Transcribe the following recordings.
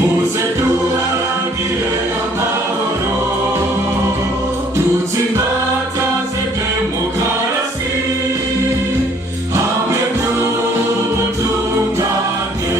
muze duharangire amahoro tuzimataze demokarasi hamwe n'ubutungane.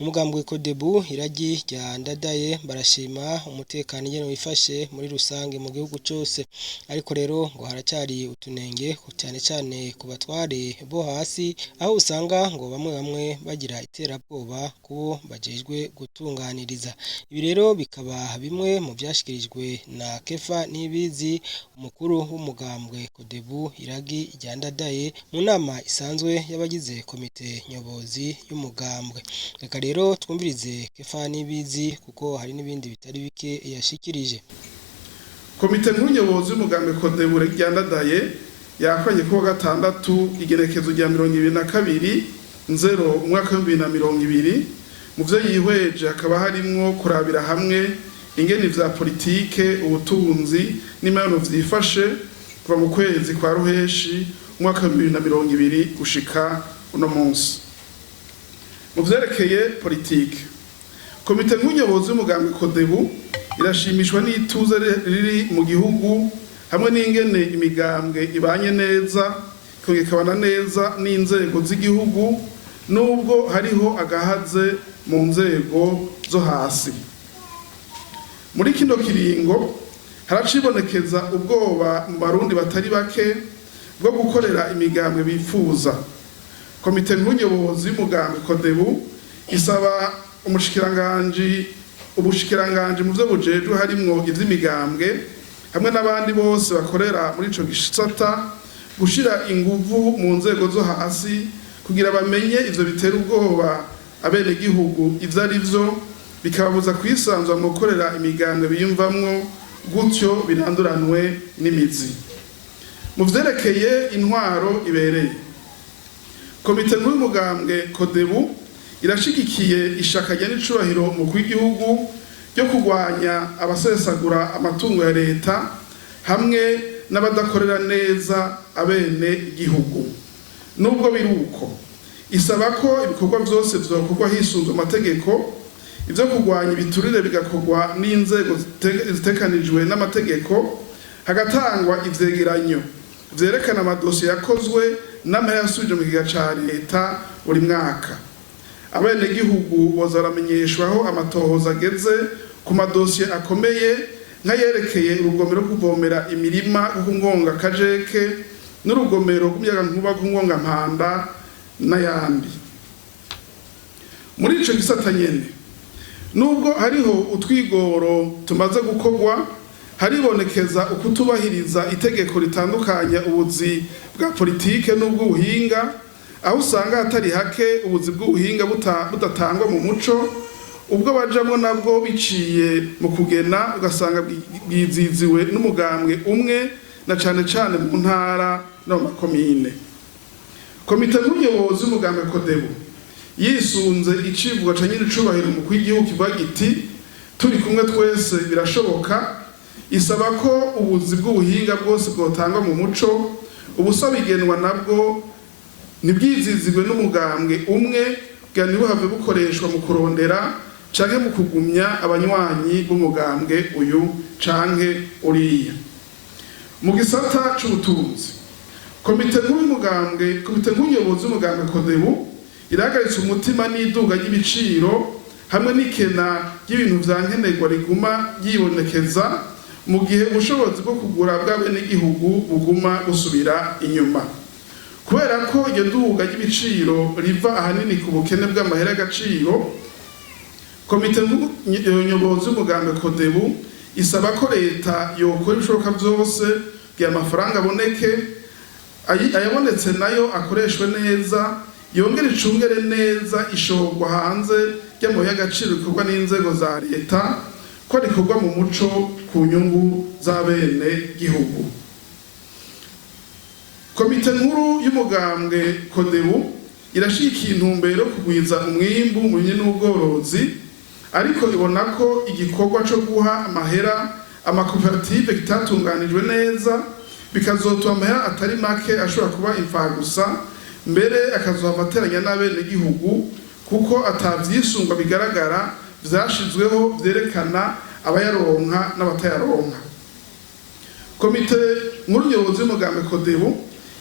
Umugambwe Kodebu iragi rya ndadaye barashima umutekano ingene wifashe muri rusange mu gihugu cyose, ariko rero ngo haracyari utunenge cyane cyane ku batware bo hasi, aho usanga ngo bamwe bagira iterabwoba kubo bajejwe gutunganiriza. Ibi rero bikaba bimwe mu byashikirijwe na Kefa Nibizi, umukuru w'umugambwe Kodebu iragi rya ndadaye mu nama isanzwe y'abagize komite nyobozi y'umugambwe. Reka rero twumvirize Kefa Nibizi kuko hari n'ibindi bitari bike yashikirije. Komite nkuru nyobozi y'umugambwe Kodebu rya ndadaye yakoranye kuwa gatandatu igerekezo rya 22/0/2020 mu byo yihweje akaba harimwo kurabira hamwe ingene vya politike, ubutunzi n'imano vyifashe kuva mu kwezi kwa ruheshi 2020 gushika uno munsi. Mu vyerekeye politike, komite nk'unyobozi y'umugambwe Kodebu irashimishwa n'ituze riri mu gihugu hamwe n'ingene imigambwe ibanye neza, ikabana neza n'inzego z'igihugu nubwo hariho agahaze mu nzego zo hasi. Muri kino kiringo haracibonekeza ubwoba mu barundi batari bake bwo gukorera imigambwe bifuza. Komite nk'unyobozi y'umugambwe Kodebu isaba ubushikiranganje mu byo bujejwe harimwo ivy'imigambwe hamwe n'abandi bose bakorera muri ico gisata gushira inguvu mu nzego zo hasi kugira bamenye ivyo bitera ubwoba abene gihugu ivyo ari vyo, bikababuza kwisanzura mu gukorera imigambwe biyumvamwo, gutyo biranduranwe n'imizi. Mu vyerekeye intwaro ibereye, komite nkuru y'umugambwe Kodebu irashigikiye ishaka rya n'icubahiro mu kw'igihugu ryo kurwanya abasesagura amatungo ya leta hamwe n'abadakorera neza abene gihugu. Nubwo biruko isaba ko ibikorwa byose vyokorwa hisunzwe amategeko, ivyo kurwanya ibiturire bigakorwa n'inzego zitekanijwe n'amategeko, hagatangwa ivyegeranyo vyerekana amadosiye yakozwe n'amahera yasubije mu kigega ca leta buri mwaka. Abene gihugu boza baramenyeshwaho amatohoza ageze ku madosiye akomeye nk'ayerekeye urugomero rwo kuvomera imirima rwo kungonga Kajeke n'urugomero rw'umuyagankuba rw'Ngonga Mpanda n'ayandi. Muri ico gisata nyene, nubwo hariho utwigoro tumaze gukorwa, haribonekeza ukutubahiriza itegeko ritandukanya ubuzi bwa politike n'ubw'ubuhinga, aho usanga hatari hake ubuzi bw'ubuhinga budatangwa mu muco, ubwo bajamwo nabwo biciye mu kugena ugasanga bwiziziwe n'umugambwe umwe na cane cane mu ntara no mu makomine. Komite nk'unyobozi y'umugambwe Kodebu yisunze icivugo ca nyir'icubahiro mu kw'igihugu kivuga giti turi kumwe twese birashoboka, isaba ko ubuzi bw'ubuhinga bwose bwotangwa mu muco, ubusa bigenwa nabwo ntibwizizigwe n'umugambwe umwe bwa ntibuhave bukoreshwa mu kurondera canke mu kugumya abanywanyi b'umugambwe uyu canke uriya. Mu gisata c'ubutunzi, komite nk'unyobozi y'umugambwe Kodebu irahagaritse umutima n'iduga ry'ibiciro hamwe n'ikena ry'ibintu vya nkenerwa riguma ryibonekeza mu gihe ubushobozi bwo kugura bw'abenegihugu buguma busubira inyuma. Kubera ko iryo duga ry'ibiciro riva ahanini ku bukene bw'amahera y'agaciro, komite nyobozi y'umugambwe Kodebu isaba ko leta yokora ibishoboka byose kugira amafaranga aboneke, ayabonetse nayo akoreshwe neza, yongere icungere neza ishorwa hanze ry'amabuye y'agaciro rikorwa n'inzego za leta, ko rikorwa mu muco ku nyungu z'abene gihugu. Komite nkuru y'umugambwe Kodebu irashikiye intumbero kugwiza umwimbu mu binye n'ubworozi, ariko ibona ko igikorwa co guha amahera amakoperative kitatunganijwe neza bikazotuma amahera atari make ashobora kuba imfagusa, mbere akazohava ateranya n'abene gihugu kuko atavyisunga bigaragara vyashizweho vyerekana abayaronka n'abatayaronka. Komite nkuru nyobozi y'umugambwe Kodebu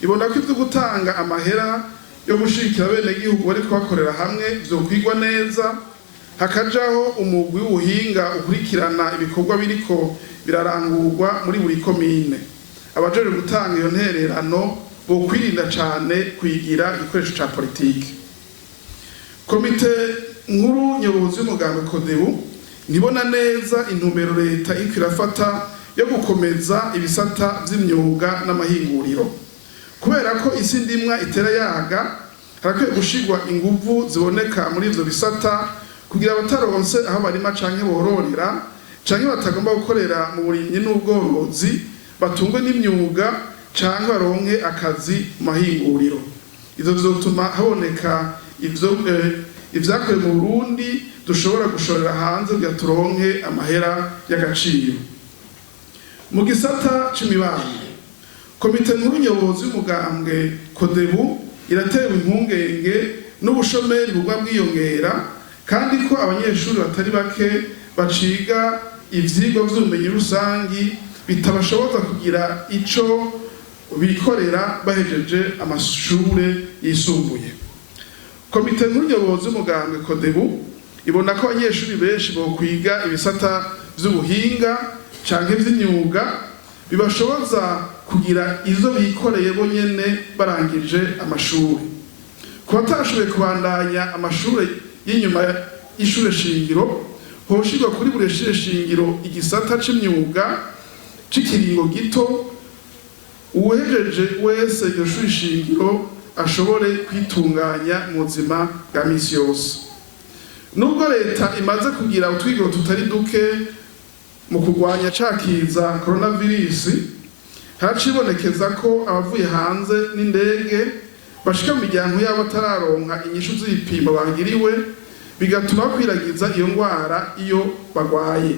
ibona ko ivyo gutanga amahera yo gushigikira bene gihugu bari kubakorera hamwe vyokwigwa neza, hakajaho umugwi w'ubuhinga ukurikirana ibikorwa biriko birarangurwa muri buri komine. Abajejwe gutanga iyo ntererano bo kwirinda cane kuyigira igikoresho ca politiki. Komite nkuru nyobozi y'umugambwe Kodebu nibona neza intumbero leta iriko irafata yo gukomeza ibisata vy'imyuga n'amahinguriro. Kubera ko isi ndimwa itera yaga, harakwiye gushigwa inguvu ziboneka muri ivyo bisata kugira abataronse aho barima canke bororera canke batagomba gukorera mu burimyi n'ubworozi batungwe n'imyuga canke baronke akazi mu mahinguriro. Ivyo bizotuma haboneka ivyakorewe mu Burundi dushobora gushorera hanze kugira turonke amahera y'agaciro. Mu gisata c'imibano, komite nkuru nyobozi y'umugambwe Kodebu iratewe impungenge n'ubushomeri bugwa bwiyongera, kandi ko abanyeshuri batari bake baciga ivyigwa vy'ubumenyi rusangi bitabashoboza kugira ico bikorera bahejeje amashure yisumbuye. Komite nkuru nyobozi y'umugambwe Kodebu ibona ko abanyeshuri benshi bokwiga ibisata vy'ubuhinga canke vy'imyuga bibashoboza kugira izo bikoreye bonyene barangije amashuri. Ku batashoboye kubandanya amashuri y'inyuma y'ishure shingiro, hoshirwa kuri buri shure shingiro igisata c'imyuga c'ikiringo gito, uwejeje wese iryo shure shingiro ashobore kwitunganya mu buzima bwa misi yose. Nubwo leta imaze kugira utwigiro tutari duke mu kurwanya cakiza coronavirus, haracibonekeza ko abavuye hanze n'indege bashika mu miryango yabo batararonka inyishu z'ibipimo bagiriwe, bigatuma bakwiragiza iyo ngwara iyo bagwaye.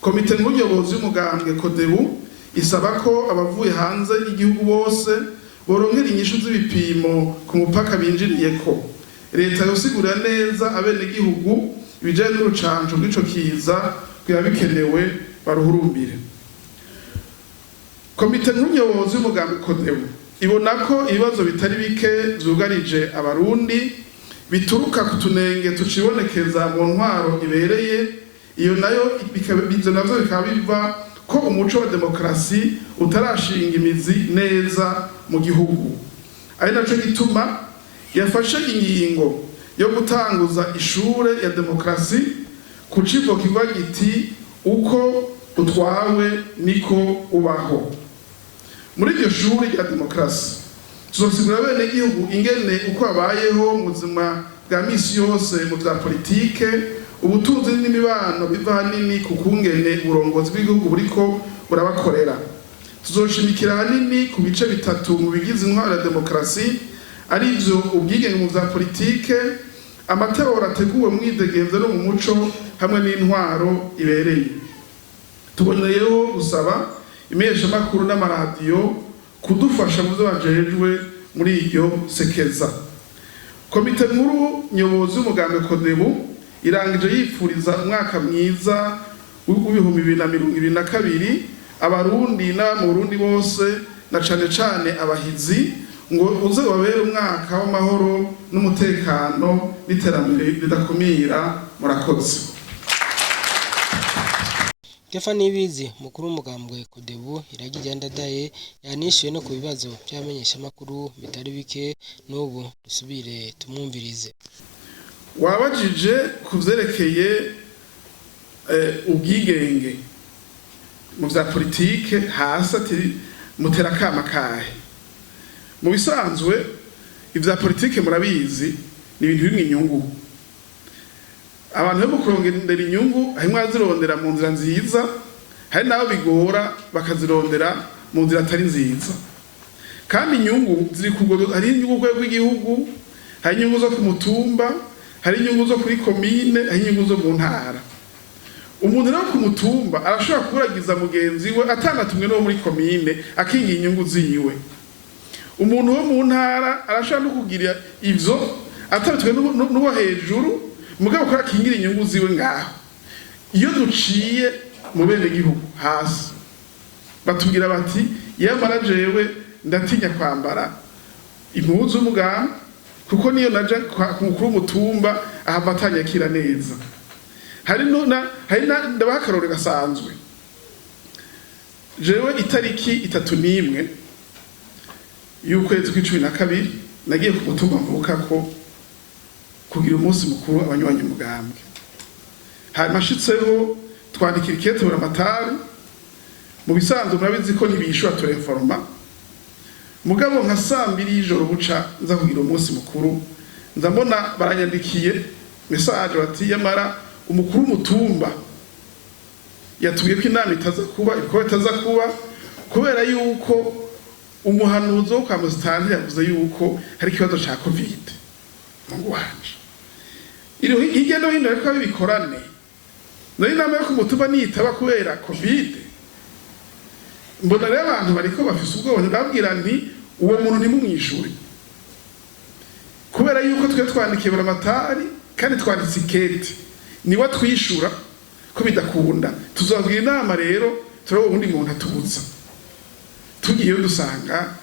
Komite nkuru nyobozi y'umugambwe Kodebu isaba ko abavuye hanze y'igihugu bose boronkera inyishu z'ibipimo ku mupaka binjiriyeko. Leta yosigurira neza abenegihugu ibijanye n'urucanco rw'ico kiza kugira bikenewe baruhurumbire. Komite nkuru nyobozi y'umugambwe Kodebu ibona ko ibibazo bitari bike vyugarije abarundi bituruka ku tunenge tucibonekeza mu ntwaro ibereye, iyo nayo ivyo navyo bikaba biva ko umuco wa demokarasi utarashinga imizi neza mu gihugu. Ari naco gituma yafashe ingingo yo gutanguza ishure ya demokarasi ku civo kivuga giti uko utwawe niko ubaho. Muri iryo shuri rya demokarasi tuzosigura bene igihugu ingene uko abayeho mu buzima bwa misi yose mu vya politike, ubutunzi n'imibano biva hanini ku kungene uburongozi bw'igihugu buriko burabakorera. Tuzoshimikira hanini ku bice bitatu mu bigize intwaro ya demokarasi, arivyo ubwigenge mu vya politike, amatora ateguwe mwidegenzo no mu muco hamwe n'intwaro ibereye. Tuboneyeho gusaba imeshamakuru n'amaradiyo kudufasha mu vyo bajejwe muri iryo sekeza. Komite nkuru nyobozi y'umugambwe Kodebu irangije yifuriza umwaka mwiza w'ibihumbi 2022 abarundi n'aba mu Burundi bose, na cane cane abahizi, ngo uze wabere umwaka w'amahoro n'umutekano n'iterambere ridakumira. Murakoze. Kefa Nibizi mukuru w'umugambwe Kodebu iragira ndadaye yanishyuye no ku bibazo by'amenyesha makuru bitari bike, n'ubu dusubire tumwumvirize. Wabajije kuvyerekeye ubwigenge mu vya politike hasi ati mutera kama kahe. Mu bisanzwe ivya politike murabizi ni ibintu bimwe inyungu. Abantu bo kurongera inyungu harimwo azirondera mu nzira nziza, hari nabo bigora bakazirondera mu nzira atari nziza. Kandi inyungu ziri kugwa, hari inyungu rw'igihugu, hari inyungu zo ku mutumba, hari inyungu zo kuri komine, hari inyungu zo mu ntara. Umuntu rero ku mutumba arashobora kuragiza mugenzi we atanatumwe no muri komine akinga inyungu ziwe. Umuntu wo mu ntara arashobora no kugira ivyo atabitwe n'uwo hejuru umugabo ko akingira inyungu ziwe ngaho iyo duciye mu bene gihugu hasi batubwira bati yamara jewe ndatinya kwambara impuzu y'umugambwe kuko niyo naja ku mukuru w'umutumba ahava atanyakira neza hari ndabaha akarorero gasanzwe jewe itariki 31 y'ukwezi kwa12 nagiye ku mutumba mvuka ko kugira umunsi mukuru abanywanyi umugambwe hamashitseho twandikira ikete buramatari mu bisanzwe murabizi ko ntibishura tureforma mugabo nka 2:00 y'ijoro buca nza kugira umunsi mukuru nza mbona baranyandikiye message bati yamara umukuru w'umutumba yatubwiye ko inama itaza kuba kubera yuko umuhanuzi wo kwa Musitani yavuze yuko hari ikibazo ca covid mungu wanje iro hirya no hino ariko bikorane nari inama yo kumutumba niyitaba kubera covid mbona rero abantu bariko bafise ubwoba babwira nti uwo muntu ni mumwishure kubera yuko twe twandikiye buramatari kandi twanditse ikete niwe twishura ko bidakunda tuzabwira inama rero turo ubundi muntu atubuza tugiye dusanga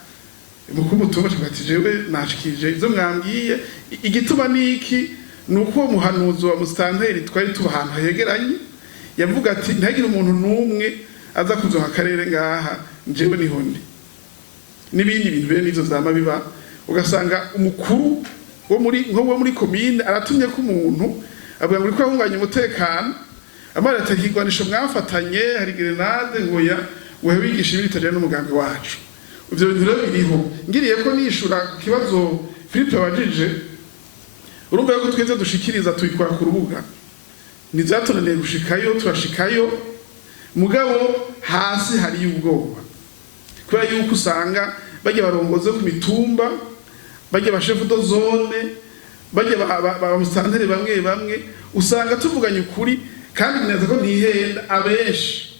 mukuru mutumba cyangwa jewe nashikije izo mwambwiye igituma niki nuko umuhanuzi wa Musitanteri twari tubahantu hegeranye yavuga ati ntagire umuntu numwe aza kuzoha akarere ngaha jewe niho ndi nibindi bintu bene ivyo vyama biba ugasanga umukuru wo muri komine aratumye ko umuntu avuga ngo ko ahunganye umutekano amara atakigwanisho mwafatanye hari grenade ngoya wewe wigisha ibitaje n'umugambi wacu ivyo bintu rero biriho ngiriye ko nishura kibazo Philippe wajije urumva yuko tweze dushikiriza tuyitwara ku rubuga nizatonaniye gushikayo turashikayo mugabo hasi hari ubwoba kubera yuko usanga bajye barongoze ku mitumba bajye bashefu do zone bajye ba Musitanteri bamwe usanga tuvuganye ukuri kandi neza ko ntihenda abenshi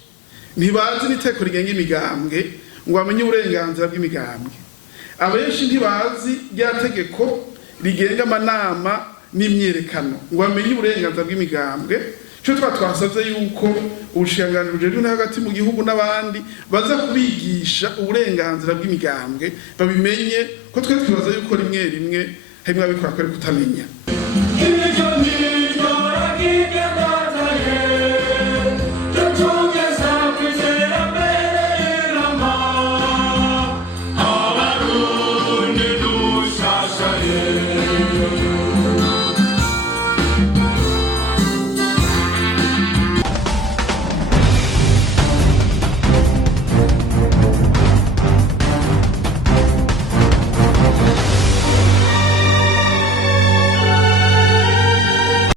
ntibazi n'iteko rigenga imigambwe ngo bamenye uburenganzira bw'imigambwe abenshi ntibazi rya tegeko rigenga amanama n'imyerekano ngo bamenye uburenganzira bw'imigambwe cyo twasavye yuko ubushikiranganji bujejwe no hagati mu gihugu n'abandi baza kubigisha uburenganzira bw'imigambwe babimenye ko twe twibaza yuko rimwe harimwe abikora ko kutamenya